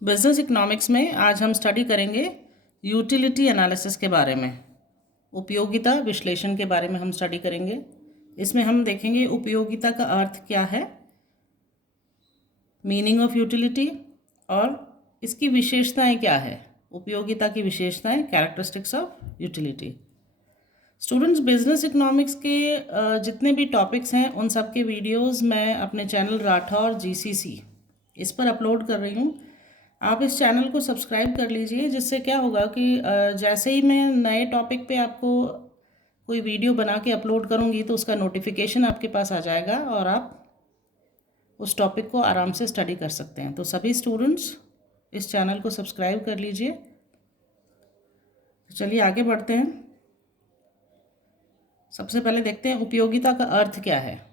Business economics में आज हम स्टडी करेंगे यूटिलिटी एनालिसिस के बारे में। उपयोगिता विश्लेषण के बारे में हम स्टडी करेंगे। इसमें हम देखेंगे उपयोगिता का अर्थ क्या है, मीनिंग ऑफ यूटिलिटी, और इसकी विशेषताएं क्या है। उपयोगिता की विशेषताएं, characteristics of utility. Students, business economics के जितने भी टॉपिक्स हैं उन सब के वीडियोस मैं अपने चैनल राठौर जीसीसी इस पर अपलोड कर रही हूँ। आप इस चैनल को सब्सक्राइब कर लीजिए, जिससे क्या होगा कि जैसे ही मैं नए टॉपिक पे आपको कोई वीडियो बना के अपलोड करूँगी तो उसका नोटिफिकेशन आपके पास आ जाएगा और आप उस टॉपिक को आराम से स्टडी कर सकते हैं। तो सभी स्टूडेंट्स इस चैनल को सब्सक्राइब कर लीजिए। तो चलिए आगे बढ़ते हैं। सबसे पहले देखते हैं उपयोगिता का अर्थ क्या है,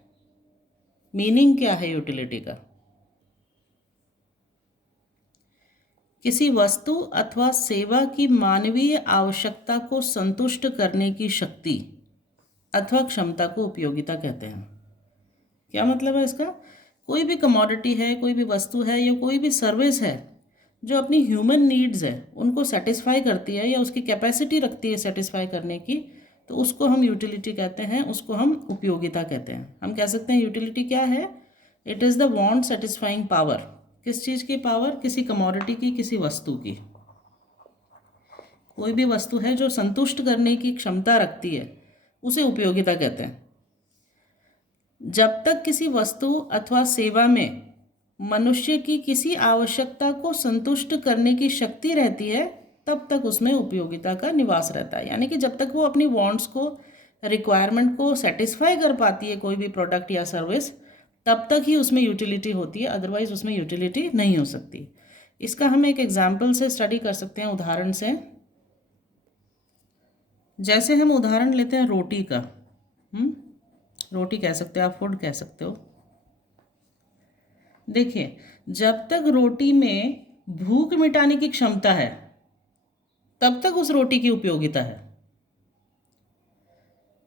मीनिंग क्या है यूटिलिटी का। किसी वस्तु अथवा सेवा की मानवीय आवश्यकता को संतुष्ट करने की शक्ति अथवा क्षमता को उपयोगिता कहते हैं। क्या मतलब है इसका? कोई भी कमोडिटी है, कोई भी वस्तु है या कोई भी सर्विस है जो अपनी ह्यूमन नीड्स है उनको सेटिस्फाई करती है या उसकी कैपेसिटी रखती है सेटिस्फाई करने की, तो उसको हम यूटिलिटी कहते हैं, उसको हम उपयोगिता कहते हैं। हम कह सकते हैं यूटिलिटी क्या है? It is the want satisfying power. किस चीज़ की पावर? किसी कमोडिटी की, किसी वस्तु की। कोई भी वस्तु है जो संतुष्ट करने की क्षमता रखती है उसे उपयोगिता कहते हैं। जब तक किसी वस्तु अथवा सेवा में मनुष्य की किसी आवश्यकता को संतुष्ट करने की शक्ति रहती है तब तक उसमें उपयोगिता का निवास रहता है। यानी कि जब तक वो अपनी वांट्स को, रिक्वायरमेंट को सेटिस्फाई कर पाती है कोई भी प्रोडक्ट या सर्विस, तब तक ही उसमें यूटिलिटी होती है, अदरवाइज उसमें यूटिलिटी नहीं हो सकती। इसका हम एक एग्जाम्पल से स्टडी कर सकते हैं, उदाहरण से। जैसे हम उदाहरण लेते हैं रोटी का। रोटी कह सकते हो आप, फूड कह सकते हो। देखिए, जब तक रोटी में भूख मिटाने की क्षमता है तब तक उस रोटी की उपयोगिता है।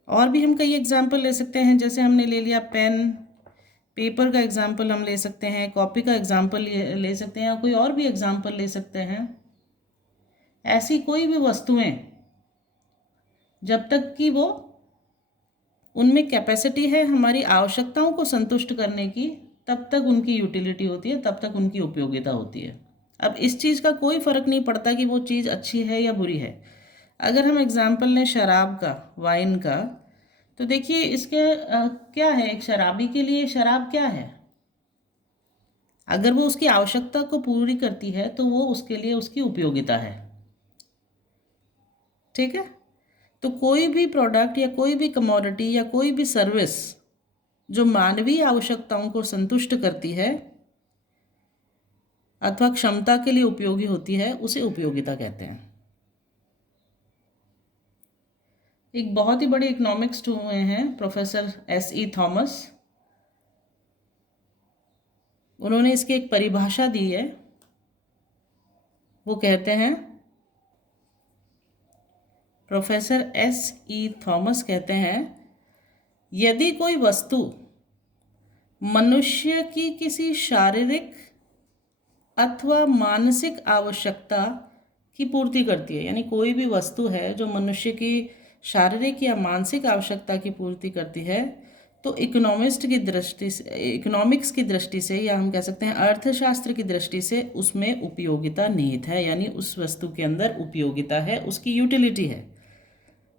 और भी हम कई एग्जाम्पल ले सकते हैं, जैसे हमने ले लिया पेन, पेपर का एग्जाम्पल हम ले सकते हैं, कॉपी का एग्जाम्पल ले सकते हैं, या कोई और भी एग्जाम्पल ले सकते हैं। ऐसी कोई भी वस्तुएं जब तक कि वो उनमें कैपेसिटी है हमारी आवश्यकताओं को संतुष्ट करने की, तब तक उनकी यूटिलिटी होती है, तब तक उनकी उपयोगिता होती है। अब इस चीज़ का कोई फ़र्क नहीं पड़ता कि वो चीज़ अच्छी है या बुरी है। अगर हम एग्जाम्पल लें शराब का, वाइन का, तो देखिए इसके क्या है, एक शराबी के लिए शराब क्या है? अगर वो उसकी आवश्यकता को पूरी करती है तो वो उसके लिए उसकी उपयोगिता है। ठीक है? तो कोई भी प्रोडक्ट या कोई भी कमोडिटी या कोई भी सर्विस जो मानवीय आवश्यकताओं को संतुष्ट करती है अथवा क्षमता के लिए उपयोगी होती है उसे उपयोगिता कहते हैं। एक बहुत ही बड़े इकोनॉमिक्स हुए हैं प्रोफेसर S.E. थॉमस। उन्होंने इसकी एक परिभाषा दी है। वो कहते हैं, प्रोफेसर S.E. थॉमस कहते हैं, यदि कोई वस्तु मनुष्य की किसी शारीरिक अथवा मानसिक आवश्यकता की पूर्ति करती है, यानी कोई भी वस्तु है जो मनुष्य की शारीरिक या मानसिक आवश्यकता की पूर्ति करती है, तो इकोनॉमिस्ट की दृष्टि से, इकोनॉमिक्स की दृष्टि से, या हम कह सकते हैं अर्थशास्त्र की दृष्टि से, उसमें उपयोगिता निहित है। यानी उस वस्तु के अंदर उपयोगिता है, उसकी यूटिलिटी है।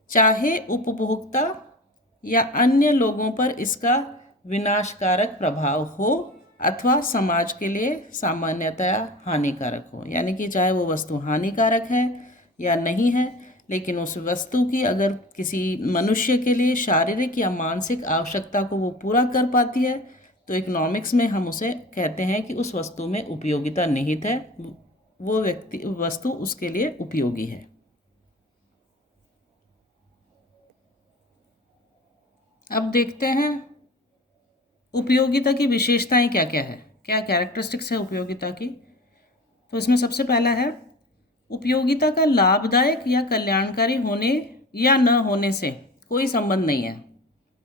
चाहे उपभोक्ता या अन्य लोगों पर इसका विनाशकारक प्रभाव हो अथवा समाज के लिए सामान्यतया हानिकारक हो। यानी कि चाहे वो वस्तु हानिकारक है या नहीं है, लेकिन उस वस्तु की अगर किसी मनुष्य के लिए शारीरिक या मानसिक आवश्यकता को वो पूरा कर पाती है तो इकोनॉमिक्स में हम उसे कहते हैं कि उस वस्तु में उपयोगिता निहित है, वो वस्तु उसके लिए उपयोगी है। अब देखते हैं उपयोगिता की विशेषताएं क्या क्या है, क्या कैरेक्टरिस्टिक्स है उपयोगिता की। तो इसमें सबसे पहला है, उपयोगिता का लाभदायक या कल्याणकारी होने या न होने से कोई संबंध नहीं है।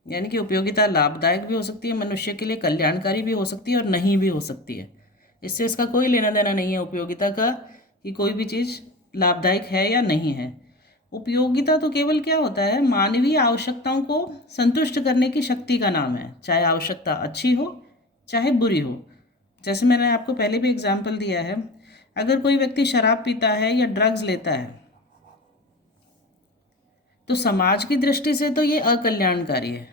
यानी कि उपयोगिता लाभदायक भी हो सकती है मनुष्य के लिए, कल्याणकारी भी हो सकती है और नहीं भी हो सकती है। इससे इसका कोई लेना देना नहीं है उपयोगिता का, कि कोई भी चीज़ लाभदायक है या नहीं है। उपयोगिता तो केवल क्या होता है, मानवीय आवश्यकताओं को संतुष्ट करने की शक्ति का नाम है, चाहे आवश्यकता अच्छी हो चाहे बुरी हो। जैसे मैंने आपको पहले भी एग्जाम्पल दिया है, अगर कोई व्यक्ति शराब पीता है या ड्रग्स लेता है तो समाज की दृष्टि से तो ये अकल्याणकारी है।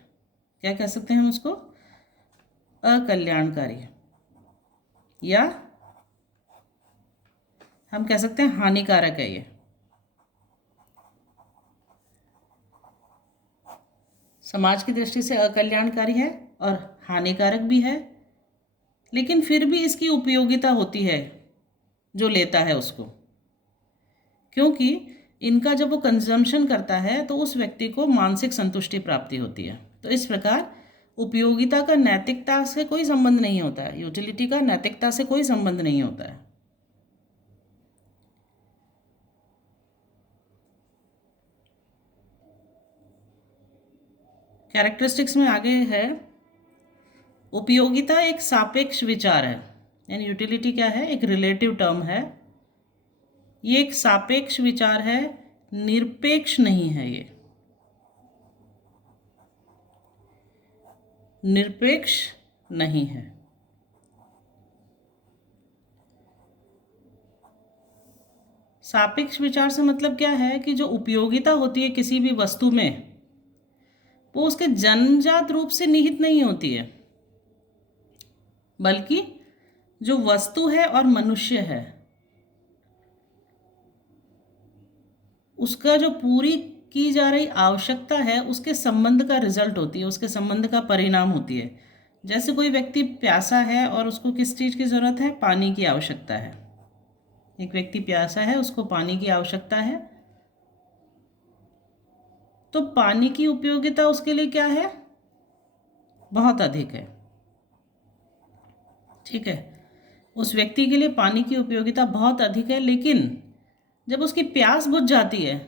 क्या कह सकते हैं हम उसको? अकल्याणकारी, या हम कह सकते हैं हानिकारक है ये। समाज की दृष्टि से अकल्याणकारी है और हानिकारक भी है, लेकिन फिर भी इसकी उपयोगिता होती है जो लेता है उसको, क्योंकि इनका जब वो कंजम्पशन करता है तो उस व्यक्ति को मानसिक संतुष्टि प्राप्ति होती है। तो इस प्रकार उपयोगिता का नैतिकता से कोई संबंध नहीं होता है, यूटिलिटी का नैतिकता से कोई संबंध नहीं होता है। कैरेक्टरिस्टिक्स में आगे है, उपयोगिता एक सापेक्ष विचार है, यानी यूटिलिटी क्या है, एक रिलेटिव टर्म है। ये एक सापेक्ष विचार है, निरपेक्ष नहीं है। ये निरपेक्ष नहीं है। सापेक्ष विचार से मतलब क्या है कि जो उपयोगिता होती है किसी भी वस्तु में, वो उसके जन्मजात रूप से निहित नहीं होती है, बल्कि जो वस्तु है और मनुष्य है उसका जो पूरी की जा रही आवश्यकता है उसके संबंध का रिजल्ट होती है, उसके संबंध का परिणाम होती है। जैसे कोई व्यक्ति प्यासा है और उसको किस चीज़ की ज़रूरत है, पानी की आवश्यकता है। एक व्यक्ति प्यासा है, उसको पानी की आवश्यकता है, तो पानी की उपयोगिता उसके लिए क्या है, बहुत अधिक है। ठीक है, उस व्यक्ति के लिए पानी की उपयोगिता बहुत अधिक है, लेकिन जब उसकी प्यास बुझ जाती है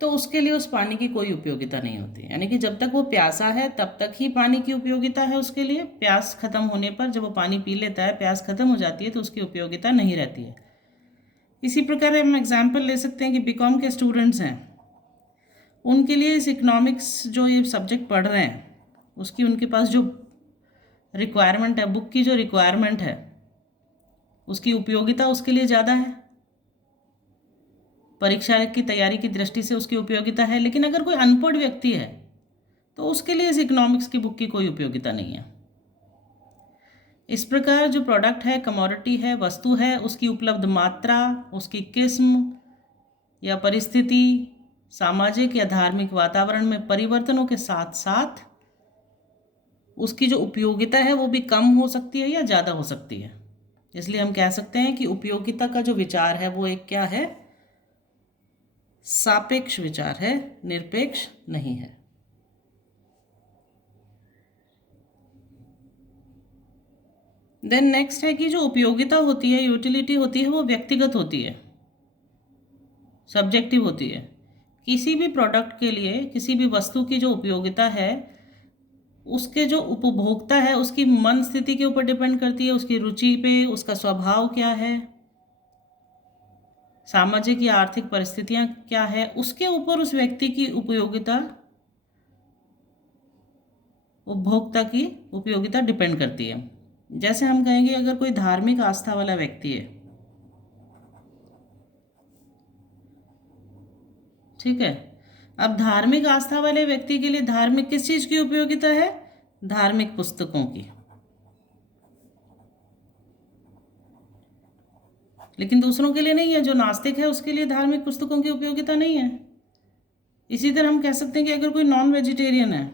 तो उसके लिए उस पानी की कोई उपयोगिता नहीं होती। यानी कि जब तक वो प्यासा है तब तक ही पानी की उपयोगिता है उसके लिए। प्यास खत्म होने पर जब वो पानी पी लेता है, प्यास खत्म हो जाती है, तो उसकी उपयोगिता नहीं रहती है। इसी प्रकार हम एग्जाम्पल ले सकते हैं कि बीकॉम के स्टूडेंट्स हैं, उनके लिए इस इकोनॉमिक्स जो ये सब्जेक्ट पढ़ रहे हैं उसकी उनके पास जो रिक्वायरमेंट है, बुक की जो रिक्वायरमेंट है, उसकी उपयोगिता उसके लिए ज़्यादा है। परीक्षा की तैयारी की दृष्टि से उसकी उपयोगिता है। लेकिन अगर कोई अनपढ़ व्यक्ति है तो उसके लिए इस इकोनॉमिक्स की बुक की कोई उपयोगिता नहीं है। इस प्रकार जो प्रोडक्ट है, कमोडिटी है, वस्तु है, उसकी उपलब्ध मात्रा, उसकी किस्म या परिस्थिति, सामाजिक या धार्मिक वातावरण में परिवर्तनों के साथ साथ उसकी जो उपयोगिता है वो भी कम हो सकती है या ज़्यादा हो सकती है। इसलिए हम कह सकते हैं कि उपयोगिता का जो विचार है वो एक क्या है, सापेक्ष विचार है, निरपेक्ष नहीं है। देन नेक्स्ट है कि जो उपयोगिता होती है, यूटिलिटी होती है, वो व्यक्तिगत होती है, सब्जेक्टिव होती है। किसी भी प्रोडक्ट के लिए, किसी भी वस्तु की जो उपयोगिता है, उसके जो उपभोक्ता है उसकी मन स्थिति के ऊपर डिपेंड करती है, उसकी रुचि पे, उसका स्वभाव क्या है, सामाजिक या आर्थिक परिस्थितियां क्या है, उसके ऊपर उस व्यक्ति की उपयोगिता, उपभोक्ता की उपयोगिता डिपेंड करती है। जैसे हम कहेंगे अगर कोई धार्मिक आस्था वाला व्यक्ति है, ठीक है, अब धार्मिक आस्था वाले व्यक्ति के लिए धार्मिक किस चीज़ की उपयोगिता है, धार्मिक पुस्तकों की। लेकिन दूसरों के लिए नहीं है, जो नास्तिक है उसके लिए धार्मिक पुस्तकों की उपयोगिता नहीं है। इसी तरह हम कह सकते हैं कि अगर कोई नॉन वेजिटेरियन है,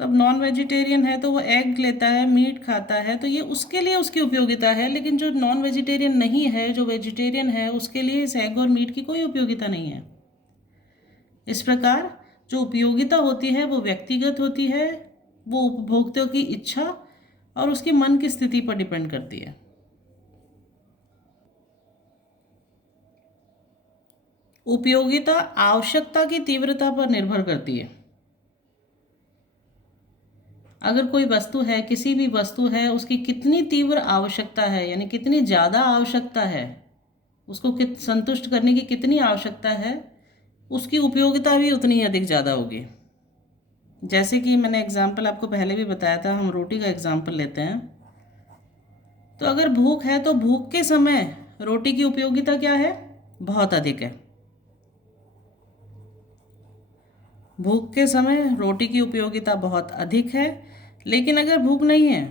तब नॉन वेजिटेरियन है तो वो एग लेता है, मीट खाता है, तो ये उसके लिए उसकी उपयोगिता है। लेकिन जो नॉन वेजिटेरियन नहीं है, जो वेजिटेरियन है, उसके लिए इस एग और मीट की कोई उपयोगिता नहीं है। इस प्रकार जो उपयोगिता होती है वो व्यक्तिगत होती है, वो उपभोक्ता की इच्छा और उसके मन की स्थिति पर डिपेंड करती है। उपयोगिता आवश्यकता की तीव्रता पर निर्भर करती है। अगर कोई वस्तु है, किसी भी वस्तु है, उसकी कितनी तीव्र आवश्यकता है, यानी कितनी ज़्यादा आवश्यकता है, उसको संतुष्ट करने की कितनी आवश्यकता है, उसकी उपयोगिता भी उतनी ही अधिक ज़्यादा होगी। जैसे कि मैंने एग्जाम्पल आपको पहले भी बताया था, हम रोटी का एग्जाम्पल लेते हैं। तो अगर भूख है तो भूख के समय रोटी की उपयोगिता क्या है? बहुत अधिक है। भूख के समय रोटी की उपयोगिता बहुत अधिक है। लेकिन अगर भूख नहीं है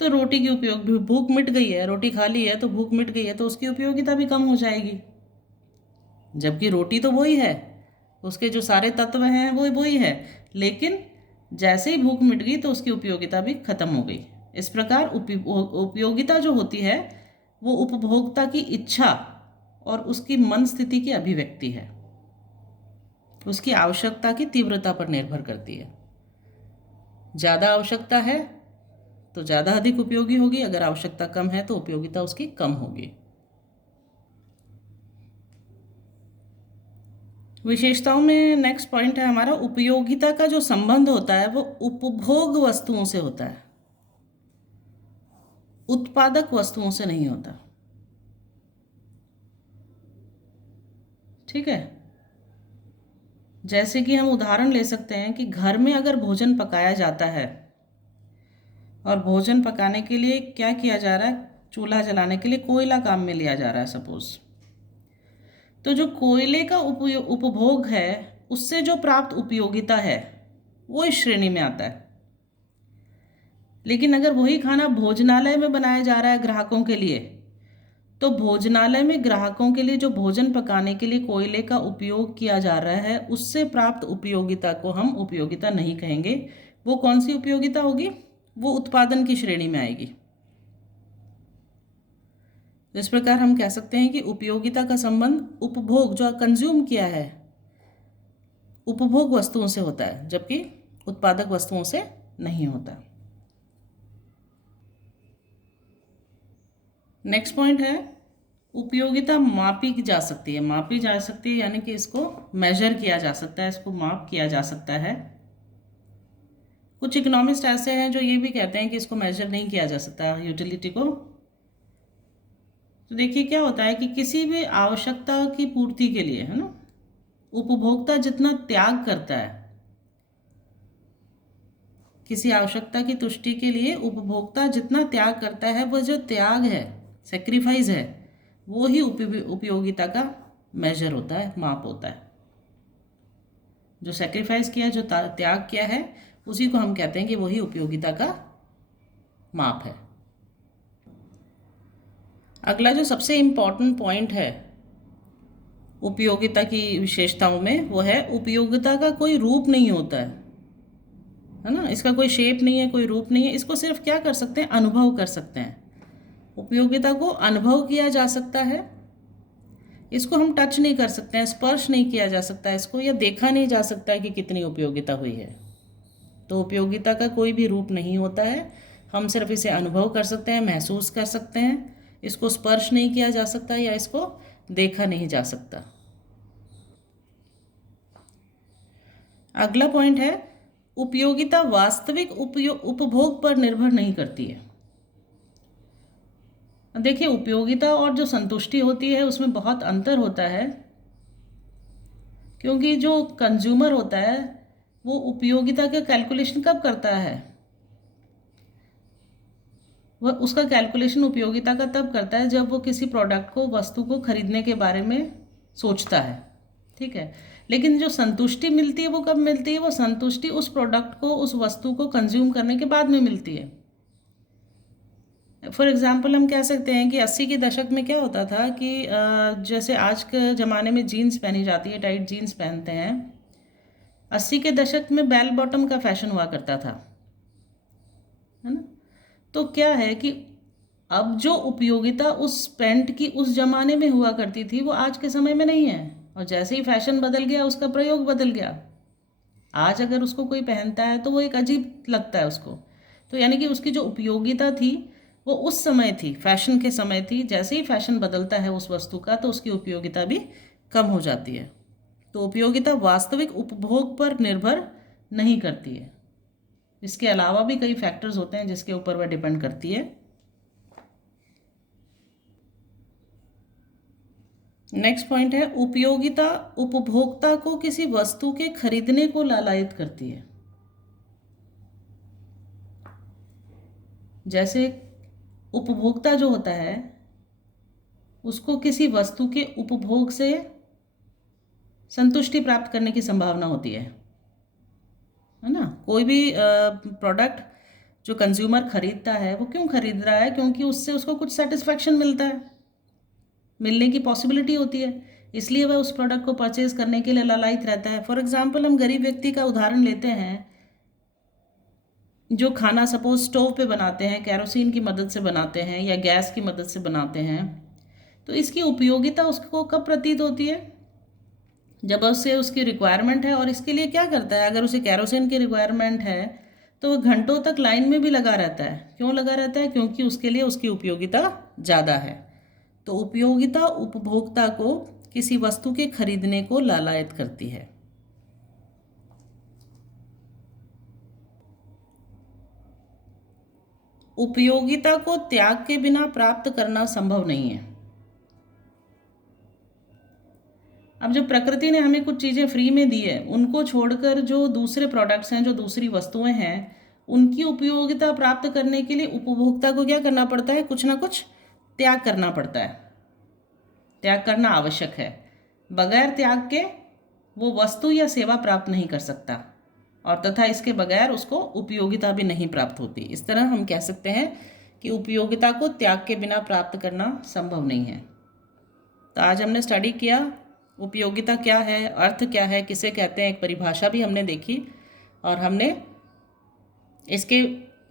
तो रोटी की उपयोग, भूख मिट गई है, रोटी खा ली है तो भूख मिट गई है, तो उसकी उपयोगिता भी कम हो जाएगी। जबकि रोटी तो वही है, उसके जो सारे तत्व हैं वो वही है, लेकिन जैसे ही भूख मिट गई तो उसकी उपयोगिता भी खत्म हो गई। इस प्रकार उपयोगिता जो होती है वो उपभोक्ता की इच्छा और उसकी मन स्थिति की अभिव्यक्ति है, उसकी आवश्यकता की तीव्रता पर निर्भर करती है। ज़्यादा आवश्यकता है तो ज़्यादा अधिक उपयोगी होगी, अगर आवश्यकता कम है तो उपयोगिता उसकी कम होगी। विशेषताओं में नेक्स्ट पॉइंट है हमारा, उपयोगिता का जो संबंध होता है वो उपभोग वस्तुओं से होता है, उत्पादक वस्तुओं से नहीं होता। ठीक है। जैसे कि हम उदाहरण ले सकते हैं कि घर में अगर भोजन पकाया जाता है और भोजन पकाने के लिए क्या किया जा रहा है, चूल्हा जलाने के लिए कोयला काम में लिया जा रहा है सपोज, तो जो कोयले का उपभोग है उससे जो प्राप्त उपयोगिता है वो इस श्रेणी में आता है। लेकिन अगर वही खाना भोजनालय में बनाया जा रहा है ग्राहकों के लिए, तो भोजनालय में ग्राहकों के लिए जो भोजन पकाने के लिए कोयले का उपयोग किया जा रहा है उससे प्राप्त उपयोगिता को हम उपयोगिता नहीं कहेंगे। वो कौन सी उपयोगिता होगी? वो उत्पादन की श्रेणी में आएगी। इस प्रकार हम कह सकते हैं कि उपयोगिता का संबंध उपभोग, जो कंज्यूम किया है, उपभोग वस्तुओं से होता है, जबकि उत्पादक वस्तुओं से नहीं होता। नेक्स्ट पॉइंट है, उपयोगिता मापी जा सकती है। मापी जा सकती है यानी कि इसको मेजर किया जा सकता है, इसको माप किया जा सकता है। कुछ इकोनॉमिस्ट ऐसे हैं जो ये भी कहते हैं कि इसको मेजर नहीं किया जा सकता, यूटिलिटी को। तो देखिए क्या होता है कि किसी भी आवश्यकता की पूर्ति के लिए, है ना, उपभोक्ता जितना त्याग करता है, किसी आवश्यकता की तुष्टि के लिए उपभोक्ता जितना त्याग करता है, वो जो त्याग है, सेक्रीफाइस है, वो ही उपयोगिता का मेजर होता है, माप होता है। जो सेक्रीफाइस किया, जो त्याग किया है, उसी को हम कहते हैं कि वही उपयोगिता का माप है। अगला जो सबसे इम्पॉर्टेंट पॉइंट है उपयोगिता की विशेषताओं में, वो है उपयोगिता का कोई रूप नहीं होता है ना, इसका कोई शेप नहीं है, कोई रूप नहीं है। इसको सिर्फ क्या कर सकते हैं? अनुभव कर सकते हैं। उपयोगिता को अनुभव किया जा सकता है, इसको हम टच नहीं कर सकते हैं, स्पर्श नहीं किया जा सकता है इसको, या देखा नहीं जा सकता है कि कितनी उपयोगिता हुई है। तो उपयोगिता का कोई भी रूप नहीं होता है, हम सिर्फ इसे अनुभव कर सकते हैं, महसूस कर सकते हैं। इसको स्पर्श नहीं किया जा सकता या इसको देखा नहीं जा सकता। अगला पॉइंट है, उपयोगिता वास्तविक उपभोग पर निर्भर नहीं करती है। देखिए, उपयोगिता और जो संतुष्टि होती है उसमें बहुत अंतर होता है, क्योंकि जो कंज्यूमर होता है वो उपयोगिता का कैलकुलेशन कब करता है? वह उसका कैलकुलेशन उपयोगिता का तब करता है जब वो किसी प्रोडक्ट को, वस्तु को खरीदने के बारे में सोचता है। ठीक है। लेकिन जो संतुष्टि मिलती है वो कब मिलती है? वो संतुष्टि उस प्रोडक्ट को, उस वस्तु को कंज्यूम करने के बाद में मिलती है। फॉर एग्ज़ाम्पल हम कह सकते हैं कि 80 के दशक में क्या होता था कि जैसे आज के ज़माने में जीन्स पहनी जाती है, टाइट जीन्स पहनते हैं, 80 के दशक में बेल बॉटम का फैशन हुआ करता था, है ना। तो क्या है कि अब जो उपयोगिता उस पैंट की उस ज़माने में हुआ करती थी वो आज के समय में नहीं है, और जैसे ही फैशन बदल गया उसका प्रयोग बदल गया। आज अगर उसको कोई पहनता है तो वो एक अजीब लगता है उसको। तो यानी कि उसकी जो उपयोगिता थी वो उस समय थी, फैशन के समय थी। जैसे ही फैशन बदलता है उस वस्तु का तो उसकी उपयोगिता भी कम हो जाती है। तो उपयोगिता वास्तविक उपभोग पर निर्भर नहीं करती है। इसके अलावा भी कई फैक्टर्स होते हैं जिसके ऊपर वह डिपेंड करती है। नेक्स्ट पॉइंट है, उपयोगिता उपभोक्ता को किसी वस्तु के खरीदने को लालायित करती है। जैसे उपभोक्ता जो होता है उसको किसी वस्तु के उपभोग से संतुष्टि प्राप्त करने की संभावना होती है ना। कोई भी प्रोडक्ट जो कंज्यूमर खरीदता है वो क्यों खरीद रहा है? क्योंकि उससे उसको कुछ सेटिस्फैक्शन मिलता है, मिलने की पॉसिबिलिटी होती है, इसलिए वह उस प्रोडक्ट को परचेज करने के लिए लालायित रहता है। फॉर एग्जांपल हम गरीब व्यक्ति का उदाहरण लेते हैं जो खाना सपोज स्टोव पे बनाते हैं, कैरोसिन की मदद से बनाते हैं या गैस की मदद से बनाते हैं, तो इसकी उपयोगिता उसको कब प्रतीत होती है? जब उससे उसकी रिक्वायरमेंट है। और इसके लिए क्या करता है, अगर उसे कैरोसिन की रिक्वायरमेंट है तो वह घंटों तक लाइन में भी लगा रहता है। क्यों लगा रहता है? क्योंकि उसके लिए उसकी उपयोगिता ज़्यादा है। तो उपयोगिता उपभोक्ता को किसी वस्तु के खरीदने को लालायित करती है। उपयोगिता को त्याग के बिना प्राप्त करना संभव नहीं है। अब जो प्रकृति ने हमें कुछ चीज़ें फ्री में दी है, उनको छोड़कर जो दूसरे प्रोडक्ट्स हैं, जो दूसरी वस्तुएं हैं, उनकी उपयोगिता प्राप्त करने के लिए उपभोक्ता को क्या करना पड़ता है? कुछ ना कुछ त्याग करना पड़ता है। त्याग करना आवश्यक है। बगैर त्याग के वो वस्तु या सेवा प्राप्त नहीं कर सकता, और तथा इसके बगैर उसको उपयोगिता भी नहीं प्राप्त होती। इस तरह हम कह सकते हैं कि उपयोगिता को त्याग के बिना प्राप्त करना संभव नहीं है। तो आज हमने स्टडी किया उपयोगिता क्या है, अर्थ क्या है, किसे कहते हैं, एक परिभाषा भी हमने देखी, और हमने इसके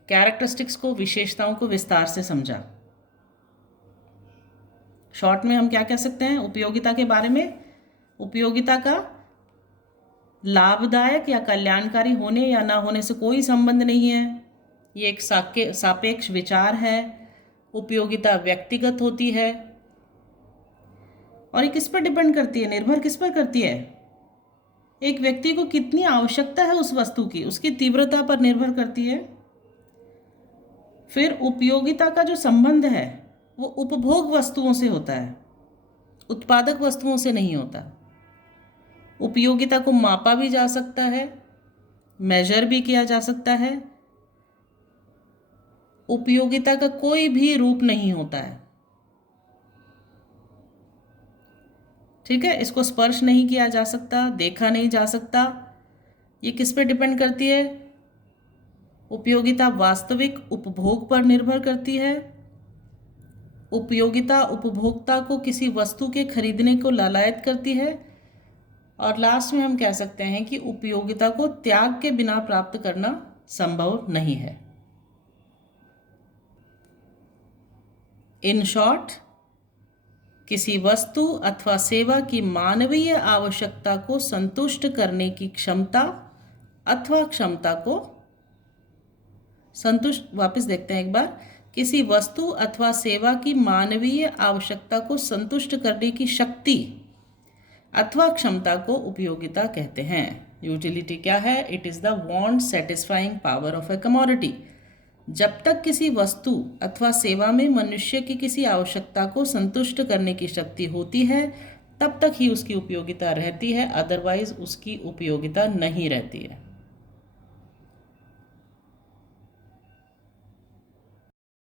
कैरेक्टरिस्टिक्स को, विशेषताओं को विस्तार से समझा। शॉर्ट में हम क्या कह सकते हैं उपयोगिता के बारे में? उपयोगिता का लाभदायक या कल्याणकारी होने या ना होने से कोई संबंध नहीं है। ये एक सापेक्ष विचार है। उपयोगिता व्यक्तिगत होती है और ये किस पर डिपेंड करती है, निर्भर किस पर करती है? एक व्यक्ति को कितनी आवश्यकता है उस वस्तु की, उसकी तीव्रता पर निर्भर करती है। फिर उपयोगिता का जो संबंध है वो उपभोग वस्तुओं से होता है, उत्पादक वस्तुओं से नहीं होता। उपयोगिता को मापा भी जा सकता है, मेजर भी किया जा सकता है। उपयोगिता का कोई भी रूप नहीं होता है, ठीक है। इसको स्पर्श नहीं किया जा सकता, देखा नहीं जा सकता। ये किस पर डिपेंड करती है? उपयोगिता वास्तविक उपभोग पर निर्भर करती है। उपयोगिता उपभोक्ता को किसी वस्तु के खरीदने को लालायित करती है। और लास्ट में हम कह सकते हैं कि उपयोगिता को त्याग के बिना प्राप्त करना संभव नहीं है। इन शॉर्ट, किसी वस्तु अथवा सेवा की मानवीय आवश्यकता को संतुष्ट करने की क्षमता अथवा क्षमता को संतुष्ट, वापस देखते हैं एक बार, किसी वस्तु अथवा सेवा की मानवीय आवश्यकता को संतुष्ट करने की शक्ति अथवा क्षमता को उपयोगिता कहते हैं। यूटिलिटी क्या है? It is the want satisfying power of A commodity. जब तक किसी वस्तु अथवा सेवा में मनुष्य की किसी आवश्यकता को संतुष्ट करने की शक्ति होती है तब तक ही उसकी उपयोगिता रहती है, अदरवाइज उसकी उपयोगिता नहीं रहती है।